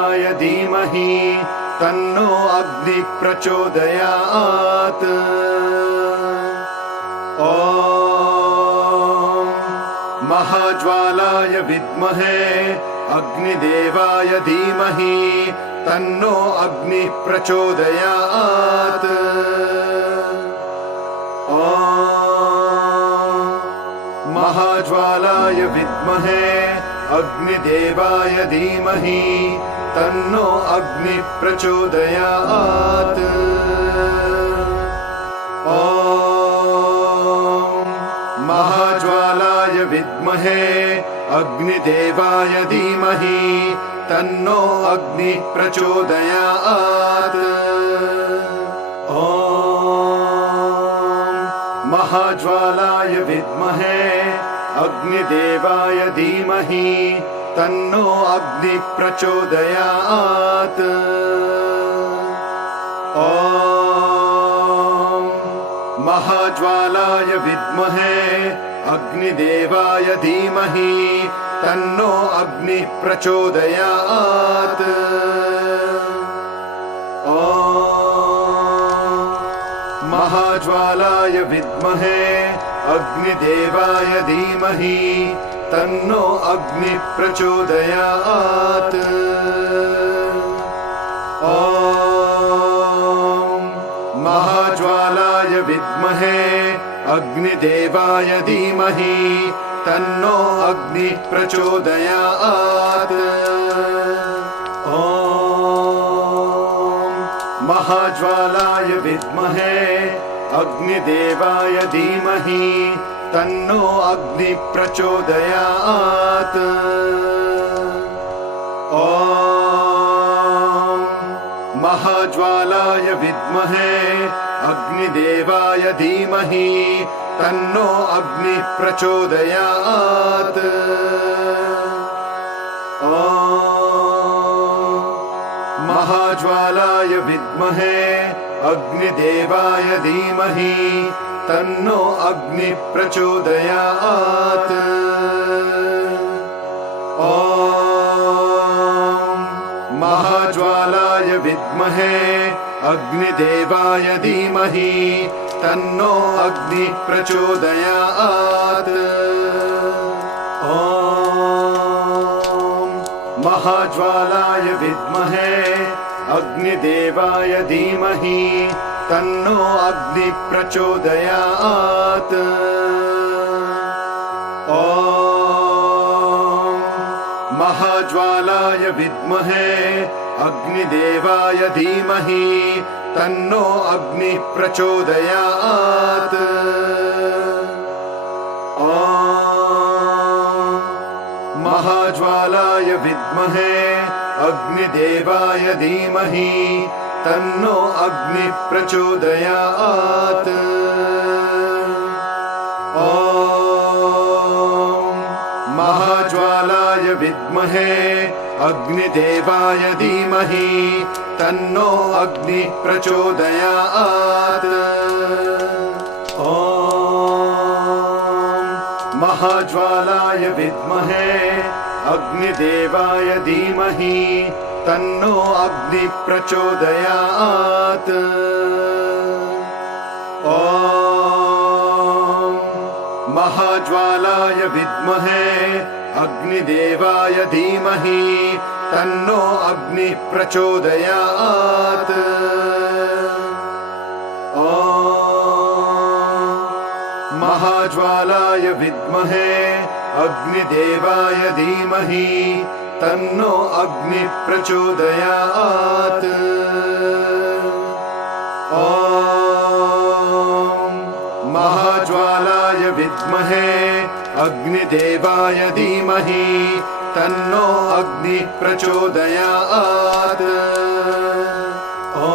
अग्निदेवाय धीमहि तन्नो अग्निः प्रचोदयात्। ॐ महाज्वालाय विद्महे अग्निदेवाय धीमहि तन्नो अग्निः प्रचोदयात्। ॐ महाज्वालाय विद्महे अग्निदेवाय धीमहि तन्नो अग्निः प्रचोदयात्। ॐ महाज्वालाय विद्महे अग्निदेवाय धीमहि तन्नो अग्निः प्रचोदयात्। ॐ महाज्वालाय विद्महे अग्निदेवाय धीमहि तन्नो अग्निः प्रचोदयात्। ॐ महाज्वालाय विद्महे अग्निदेवाय धीमहि तन्नो अग्निः प्रचोदयात्। ॐ महाज्वालाय विद्महे अग्निदेवाय धीमहि तन्नो अग्निः प्रचोदयात्। ॐ महाज्वालाय विद्महे अग्निदेवाय धीमहि तन्नो अग्निः प्रचोदयात्। ॐ महाज्वालाय विद्महे अग्निदेवाय धीमहि तन्नो अग्निः प्रचोदयात्। ॐ महाज्वालाय विद्महे अग्निदेवाय धीमहि तन्नो अग्निः प्रचोदयात्। ॐ महाज्वालाय विद्महे अग्निदेवाय धीमहि तन्नो अग्निः प्रचोदयात्। ॐ महाज्वालाय विद्महे अग्निदेवाय धीमहि तन्नो अग्निः प्रचोदयात्। ॐ महाज्वालाय विद्महे अग्निदेवाय धीमहि तन्नो अग्निः प्रचोदयात्। ॐ महाज्वालाय विद्महे अग्निदेवाय धीमहि तन्नो अग्निः प्रचोदयात्। ॐ महाज्वालाय विद्महे अग्निदेवाय धीमहि तन्नो अग्निः प्रचोदयात्। ॐ महाज्वालाय विद्महे अग्निदेवाय धीमहि तन्नो अग्निः प्रचोदयात्। ॐ महाज्वालाय विद्महे अग्निदेवाय धीमहि तन्नो अग्निः प्रचोदयात्। ॐ महाज्वालाय विद्महे अग्निदेवाय धीमहि तन्नो अग्निः प्रचोदयात्। ॐ महाज्वालाय विद्महे अग्निदेवाय धीमहि तन्नो अग्निः प्रचोदयात्। ॐ महाज्वालाय विद्महे अग्निदेवाय धीमहि तन्नो अग्निः प्रचोदयात्। ॐ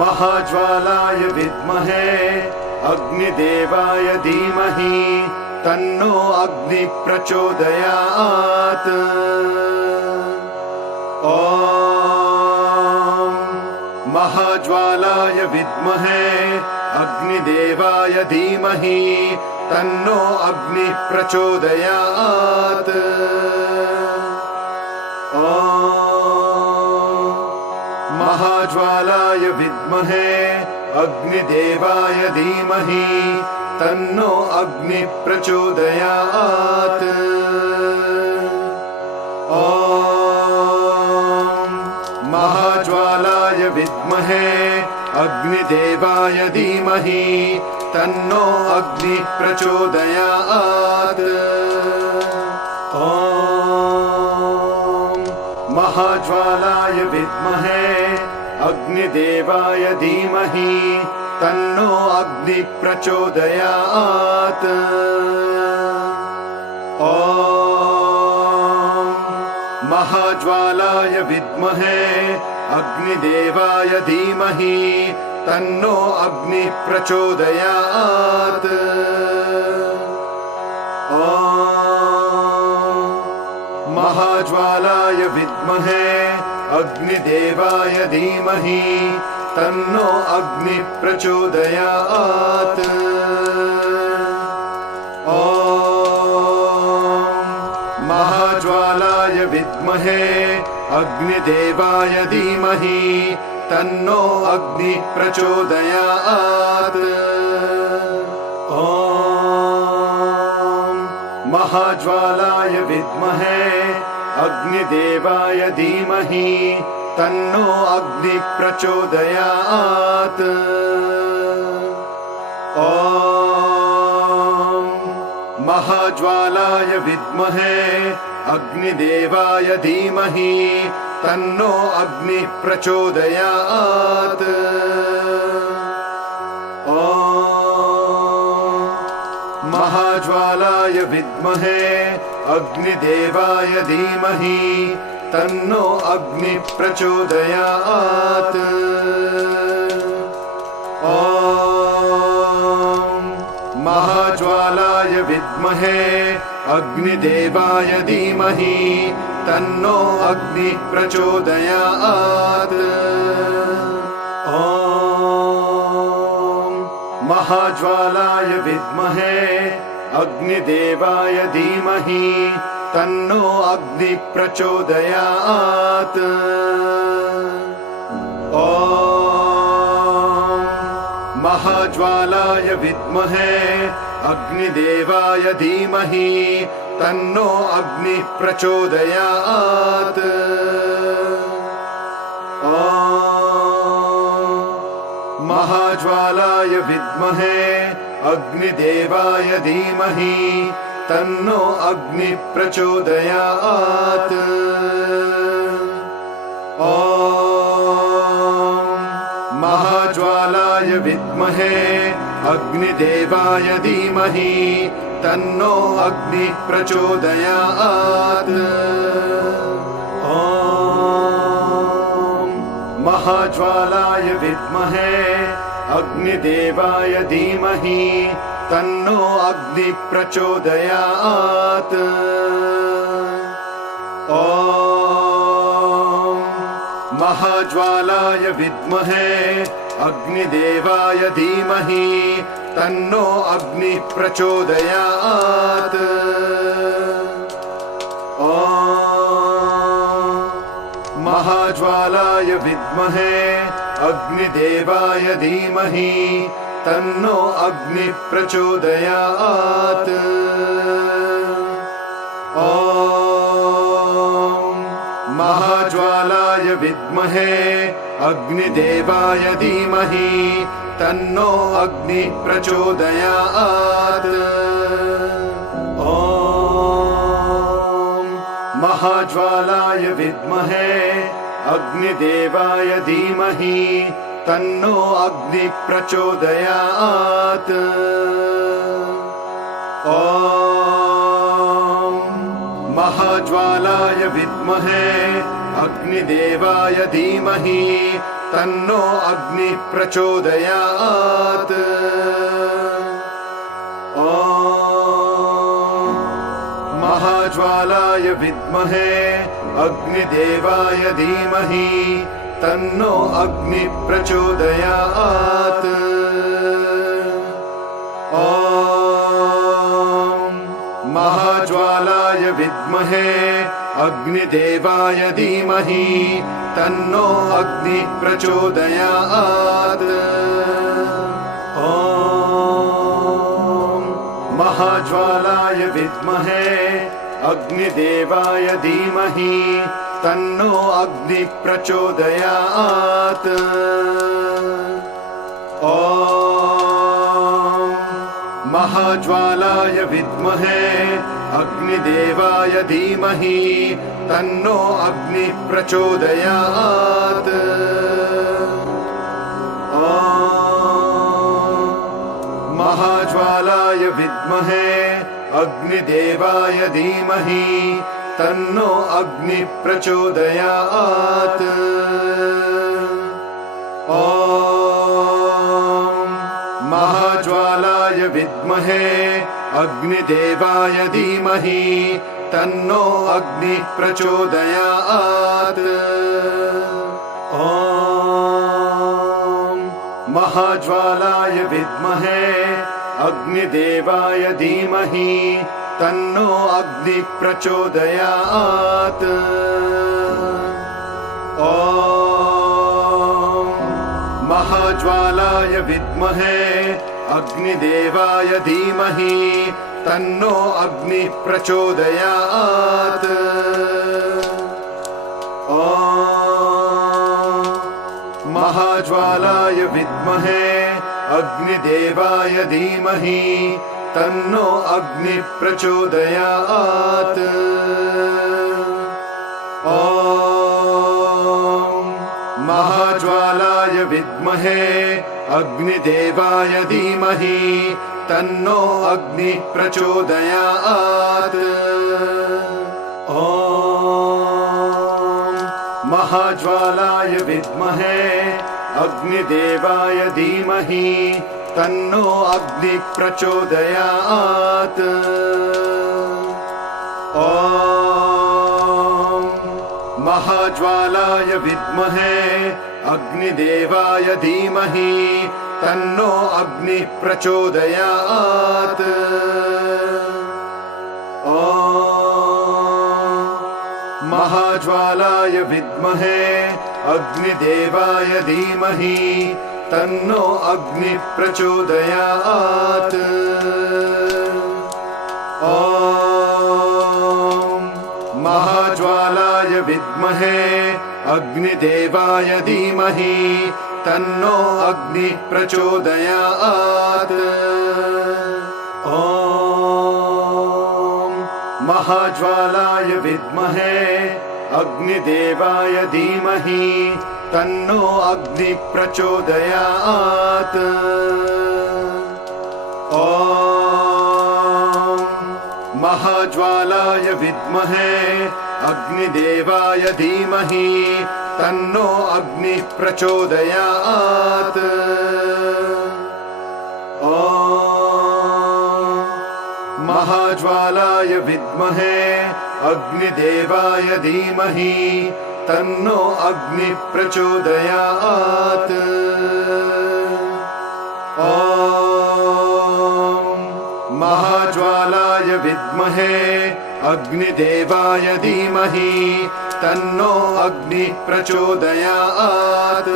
महाज्वालाय विद्महे अग्निदेवाय धीमहि तन्नो अग्निः प्रचोदयात्। ॐ महाज्वालाय विद्महे अग्निदेवाय धीमहि तन्नो अग्निः प्रचोदयात्। ॐ महाज्वालाय विद्महे अग्निदेवाय धीमहि तन्नो अग्निः प्रचोदयात्। ॐ महाज्वालाय विद्महे अग्निदेवाय धीमहि तन्नो अग्निः प्रचोदयात्। ॐ महाज्वालाय विद्महे अग्निदेवाय धीमहि तन्नो अग्निः प्रचोदयात्। ॐ महाज्वालाय विद्महे अग्निदेवाय धीमहि तन्नो अग्निः प्रचोदयात्। ॐ महाज्वालाय विद्महे अग्निदेवाय धीमहि तन्नो अग्निः प्रचोदयात्। ॐ महाज्वालाय विद्महे अग्निदेवाय धीमहि तन्नो अग्निः प्रचोदयात्। ॐ महाज्वालाय विद्महे अग्निदेवाय धीमहि तन्नो अग्निः प्रचोदयात्। ॐ महाज्वालाय विद्महे अग्निदेवाय धीमहि तन्नो अग्निः प्रचोदयात्। ॐ महाज्वालाय विद्महे अग्निदेवाय धीमहि तन्नो अग्निः प्रचोदयात्। ॐ महाज्वालाय विद्महे अग्निदेवाय धीमहि तन्नो अग्निः प्रचोदयात्। ॐ महाज्वालाय विद्महे अग्निदेवाय धीमहि तन्नो अग्निः प्रचोदयात्। ॐ महाज्वालाय विद्महे अग्निदेवाय धीमहि तन्नो अग्निः प्रचोदयात्। ॐ महाज्वालाय विद्महे अग्निदेवाय धीमहि तन्नो अग्निः प्रचोदयात्। ॐ महाज्वालाय विद्महे अग्निदेवाय धीमहि तन्नो अग्निः प्रचोदयात्। ॐ महाज्वालाय विद्महे अग्निदेवाय धीमहि तन्नो अग्निः प्रचोदयात्। ॐ महाज्वालाय विद्महे अग्निदेवाय धीमहि तन्नो अग्निः प्रचोदयात्। ॐ महाज्वालाय विद्महे अग्निदेवाय धीमहि तन्नो अग्निः प्रचोदयात्। ॐ महाज्वालाय विद्महे अग्निदेवाय धीमहि तन्नो अग्निः प्रचोदयात्। ॐ महाज्वालाय विद्महे अग्निदेवाय धीमहि तन्नो अग्निः प्रचोदयात्। ॐ महाज्वालाय विद्महे अग्निदेवाय धीमहि तन्नो अग्निः प्रचोदयात्। ॐ महाज्वालाय विद्महे अग्निदेवाय धीमहि तन्नो अग्निः प्रचोदयात्। ॐ महाज्वालाय विद्महे अग्निदेवाय धीमहि तन्नो अग्निः प्रचोदयात्। ॐ महाज्वालाय विद्महे अग्निदेवाय धीमहि तन्नो अग्निः प्रचोदयात्। ॐ महाज्वालाय विद्महे अग्निदेवाय धीमहि तन्नो अग्निः प्रचोदयात्। ॐ महाज्वालाय विद्महे अग्निदेवाय धीमहि तन्नो अग्निः प्रचोदयात्। ॐ महाज्वालाय विद्महे अग्निदेवाय धीमहि तन्नो अग्निः प्रचोदयात्। ॐ महाज्वालाय विद्महे अग्निदेवाय धीमहि तन्नो अग्निः प्रचोदयात्। ॐ महाज्वालाय विद्महे अग्निदेवाय धीमहि तन्नो अग्निः प्रचोदयात्। ॐ महाज्वालाय विद्महे अग्निदेवाय धीमहि तन्नो अग्निः प्रचोदयात्। ॐ महाज्वालाय विद्महे अग्निदेवाय धीमहि तन्नो अग्निः प्रचोदयात्। ॐ महाज्वालाय विद्महे अग्निदेवाय धीमहि तन्नो अग्निः प्रचोदयात्। ॐ महाज्वालाय विद्महे अग्निदेवाय धीमहि तन्नो अग्निः प्रचोदयात्। ॐ महाज्वालाय विद्महे अग्निदेवाय धीमहि तन्नो अग्निः प्रचोदयात्। ॐ महाज्वालाय विद्महे अग्निदेवाय धीमहि तन्नो अग्निः प्रचोदयात्। ॐ महाज्वालाय विद्महे अग्निदेवाय धीमहि तन्नो अग्निः प्रचोदयात्। ॐ महाज्वालाय विद्महे अग्निदेवाय धीमहि तन्नो अग्निः प्रचोदयात्। ॐ महाज्वालाय विद्महे अग्निदेवाय धीमहि तन्नो अग्निः प्रचोदयात्। ॐ महाज्वालाय विद्महे अग्निदेवाय धीमहि तन्नो अग्निः प्रचोदयात्।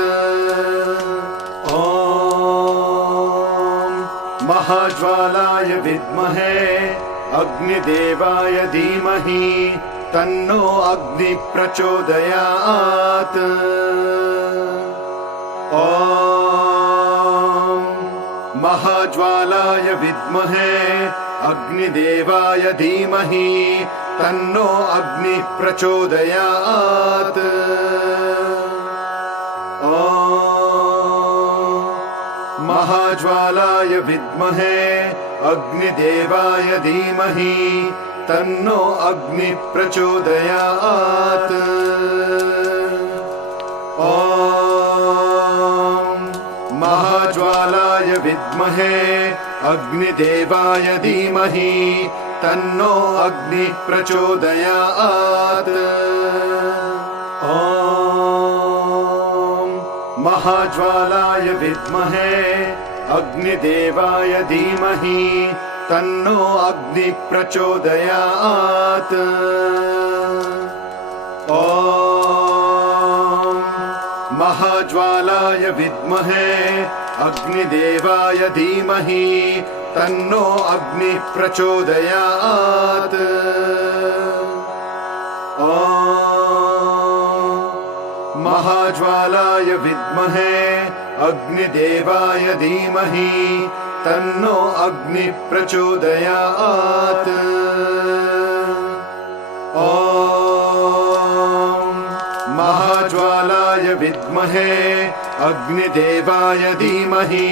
ॐ महाज्वालाय विद्महे अग्निदेवाय धीमहि तन्नो अग्निः प्रचोदयात्। ॐ महाज्वालाय विद्महे अग्निदेवाय धीमहि तन्नो अग्निः प्रचोदयात्। ॐ महाज्वालाय विद्महे अग्निदेवाय धीमहि तन्नो अग्निः प्रचोदयात्। ॐ महाज्वालाय विद्महे अग्निदेवाय धीमहि तन्नो अग्निः प्रचोदयात्। ॐ महाज्वालाय विद्महे अग्निदेवाय धीमहि तन्नो अग्निः प्रचोदयात्। ॐ महाज्वालाय विद्महे अग्निदेवाय धीमहि तन्नो अग्निः प्रचोदयात्। ॐ महाज्वालाय विद्महे अग्निदेवाय धीमहि तन्नो अग्निः प्रचोदयात्। ॐ महाज्वालाय विद्महे अग्निदेवाय धीमहि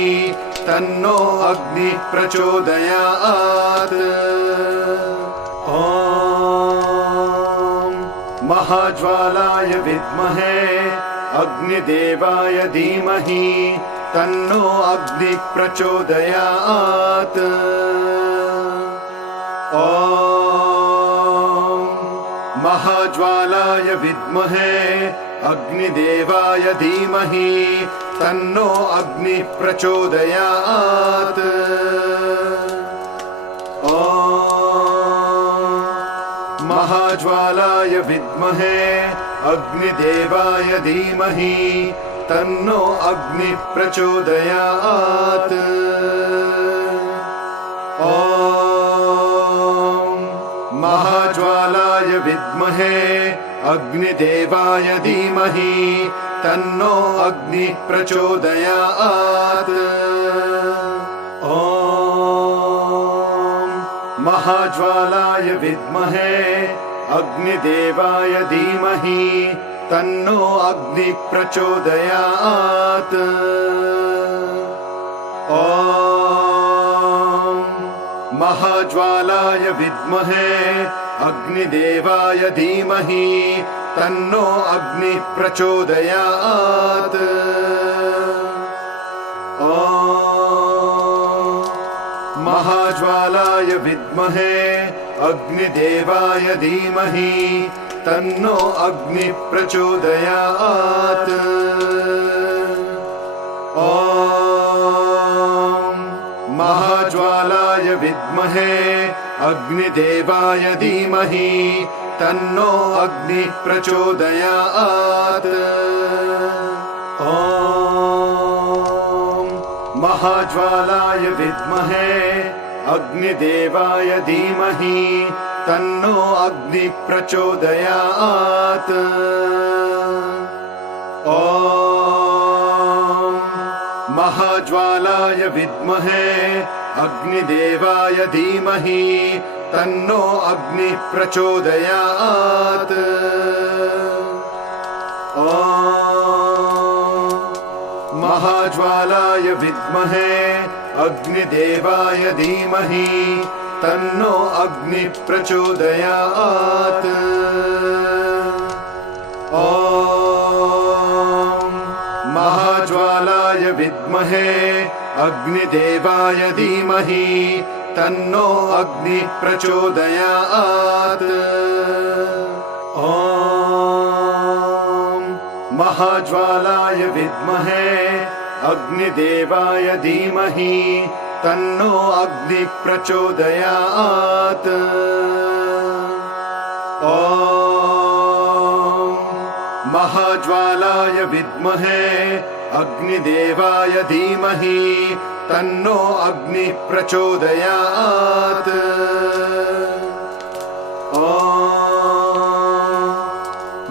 तन्नो अग्निः प्रचोदयात्। ॐ महाज्वालाय विद्महे अग्निदेवाय धीमहि तन्नो अग्निः प्रचोदयात्। ॐ महाज्वालाय विद्महे अग्निदेवाय धीमहि तन्नो अग्निः प्रचोदयात्। ॐ महाज्वालाय विद्महे अग्निदेवाय धीमहि तन्नो अग्निः प्रचोदयात्। ॐ महाज्वालाय विद्महे अग्निदेवाय धीमहि तन्नो अग्निः प्रचोदयात्। ॐ महाज्वालाय विद्महे अग्निदेवाय धीमहि तन्नो अग्निः प्रचोदयात्। ॐ महाज्वालाय विद्महे अग्निदेवाय धीमहि तन्नो अग्निः प्रचोदयात्। ॐ महाज्वालाय विद्महे अग्निदेवाय धीमहि तन्नो अग्निः प्रचोदयात्। ॐ महाज्वालाय विद्महे अग्निदेवाय धीमहि तन्नो अग्निः प्रचोदयात्। ॐ महाज्वालाय विद्महे अग्निदेवाय धीमहि तन्नो अग्निः प्रचोदयात्। ॐ महाज्वालाय विद्महे अग्निदेवाय धीमहि तन्नो अग्निः प्रचोदयात्। ॐ महाज्वालाय विद्महे अग्निदेवाय धीमहि तन्नो अग्निः प्रचोदयात्। ॐ महाज्वालाय विद्महे अग्निदेवाय धीमहि तन्नो अग्निः प्रचोदयात्। ॐ महाज्वालाय विद्महे अग्निदेवाय धीमहि तन्नो अग्निः प्रचोदयात्। ॐ महाज्वालाय विद्महे अग्निदेवाय धीमहि तन्नो अग्निः प्रचोदयात्। ॐ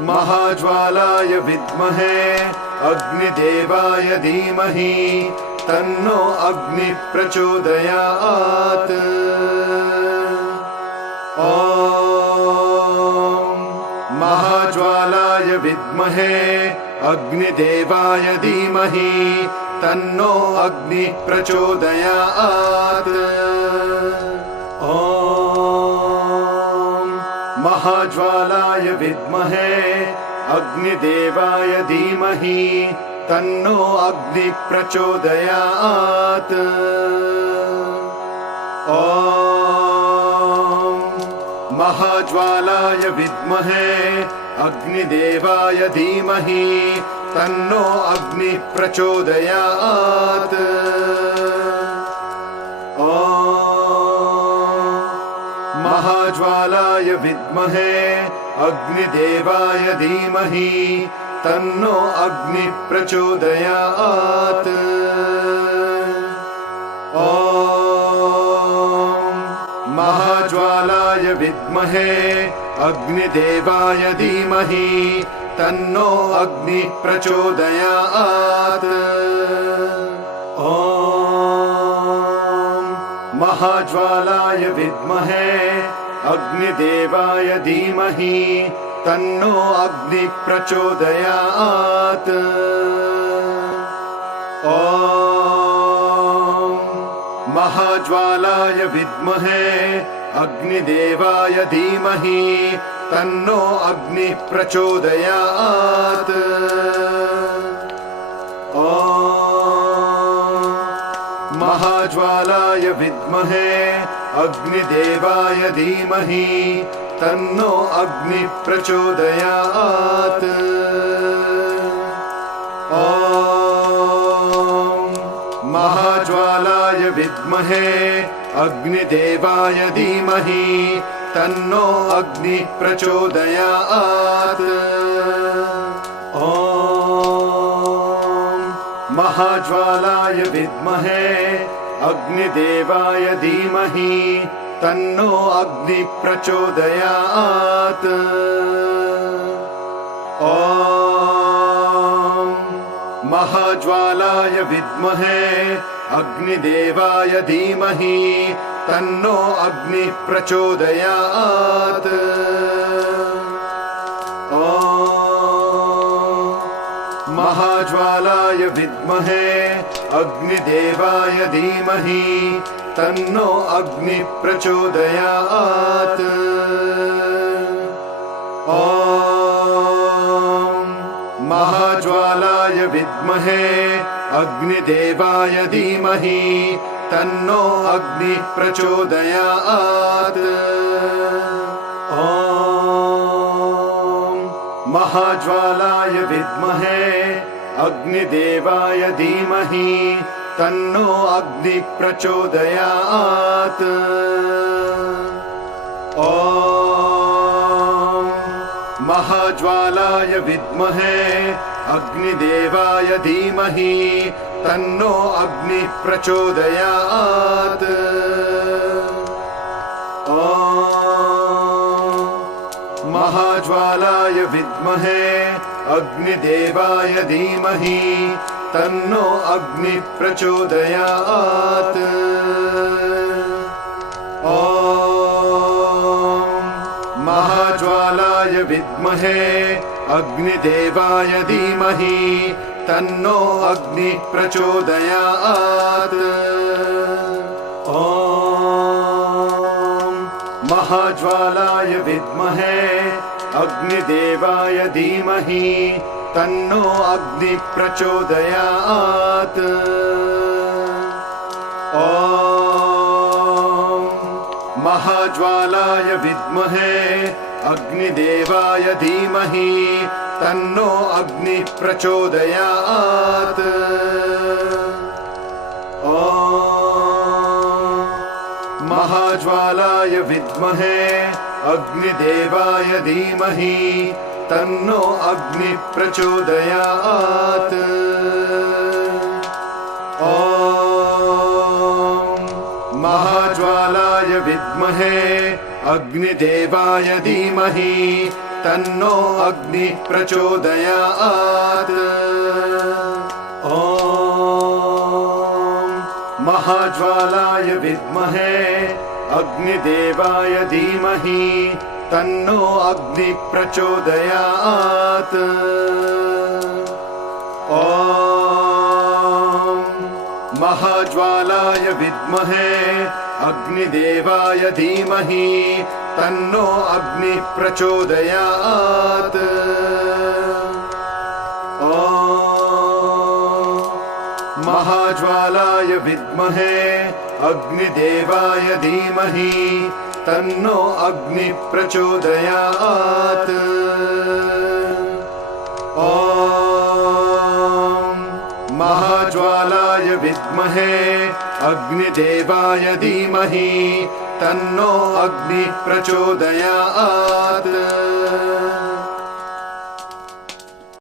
महाज्वालाय विद्महे अग्निदेवाय धीमहि तन्नो अग्निः प्रचोदयात्। ॐ महाज्वालाय विद्महे अग्निदेवाय धीमहि तन्नो अग्निः प्रचोदयात्। ॐ महाज्वालाय विद्महे अग्निदेवाय धीमहि तन्नो अग्निः प्रचोदयात्। ॐ महाज्वालाय विद्महे अग्निदेवाय धीमहि तन्नो अग्निः प्रचोदयात्। ॐ महाज्वालाय विद्महे अग्निदेवाय धीमहि तन्नो अग्निः प्रचोदयात्। ॐ महाज्वालाय विद्महे अग्निदेवाय धीमहि तन्नो अग्निः प्रचोदयात्। ॐ महाज्वालाय विद्महे अग्निदेवाय धीमहि तन्नो अग्निः प्रचोदयात्। ॐ महाज्वालाय विद्महे अग्निदेवाय धीमहि तन्नो अग्निः प्रचोदयात्। ॐ महाज्वालाय विद्महे अग्निदेवाय धीमहि तन्नो अग्निः प्रचोदयात्। ॐ महाज्वालाय विद्महे अग्निदेवाय धीमहि तन्नो अग्निः प्रचोदयात्। ॐ महाज्वालाय विद्महे अग्निदेवाय धीमहि तन्नो अग्निः प्रचोदयात्। ॐ महाज्वालाय विद्महे अग्निदेवाय धीमहि तन्नो अग्निः प्रचोदयात्। ॐ महाज्वालाय विद्महे अग्निदेवाय धीमहि तन्नो अग्निः प्रचोदयात्। ॐ महाज्वालाय विद्महे अग्निदेवाय धीमहि तन्नो अग्निः प्रचोदयात्। ॐ महाज्वालाय विद्महे अग्निदेवाय धीमहि तन्नो अग्निः प्रचोदयात्। ॐ महाज्वालाय विद्महे अग्निदेवाय धीमहि तन्नो अग्निः प्रचोदयात्। ॐ महाज्वालाय विद्महे अग्निदेवाय धीमहि तन्नो अग्निः प्रचोदयात्। ॐ महाज्वालाय विद्महे अग्निदेवाय धीमहि तन्नो अग्निः प्रचोदयात्। ॐ महाज्वालाय विद्महे अग्निदेवाय धीमहि तन्नो अग्निः प्रचोदयात्। ॐ महाज्वालाय विद्महे अग्निदेवाय धीमहि तन्नो अग्निः प्रचोदयात्। ॐ महाज्वालाय विद्महे अग्निदेवाय धीमहि तन्नो अग्निः प्रचोदयात्। ॐ महाज्वालाय विद्महे अग्निदेवाय धीमहि तन्नो अग्निः प्रचोदयात्। ॐ महाज्वालाय विद्महे अग्निदेवाय धीमहि तन्नो अग्निः प्रचोदयात्। ॐ महाज्वालाय विद्महे अग्निदेवाय धीमहि तन्नो अग्निः प्रचोदयात्। ॐ महाज्वालाय विद्महे अग्निदेवाय धीमहि तन्नो अग्निः प्रचोदयात्। ॐ महाज्वालाय विद्महे अग्निदेवाय धीमहि तन्नो अग्निः प्रचोदयात्।